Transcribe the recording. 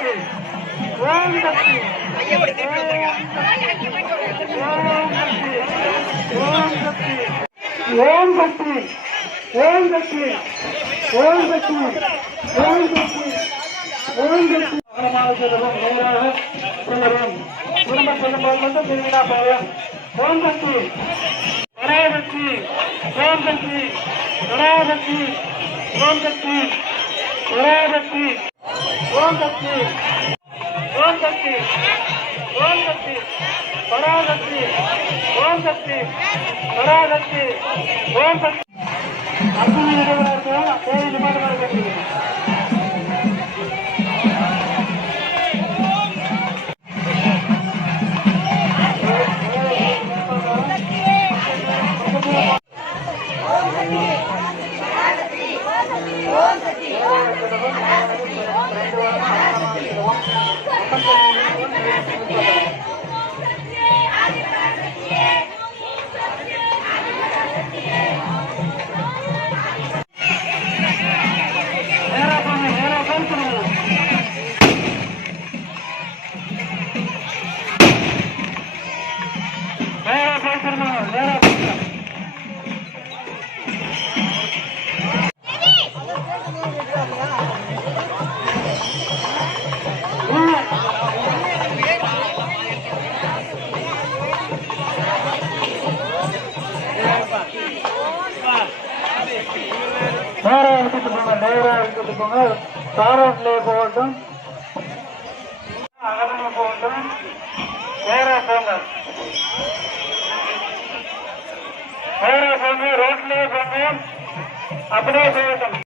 ஓம் சக்தி ஓம் சக்தி ஓம் சக்தி ஓம் சக்தி ஓம் சக்தி ஓம் சக்தி ஓம் சக்தி ஓம் சக்தி கவனமாக செல்லவும் நேராக செல்லவும் திரும்ப செல்லும்போது மட்டும் திருவிழா போவோம் ஓம் சக்தி பராசக்தி ஓம் சக்தி பராசக்தி ஓம் சக்தி பராசக்தி ஓம் சக்தி ஓம் சக்தி ஓம் சக்தி பராசக்தி ஓம் சக்தி பராசக்தி ஓம் சக்தி அர்ஜுன இடைவெளியாக கோயில் நிமிடமாக கேட்கிறேன் நேரா போங்க Vera, Vera, Vera, Vera, Vera. நேராக இழுத்துட்டு போங்க நேராக இழுத்துட்டு போங்க. தாராட்டிலே போகட்டும் அகமணி போகட்டும் நேராக போங்க நேராக போங்க ரோட்லேயே போங்க. அப்படியே போகட்டும்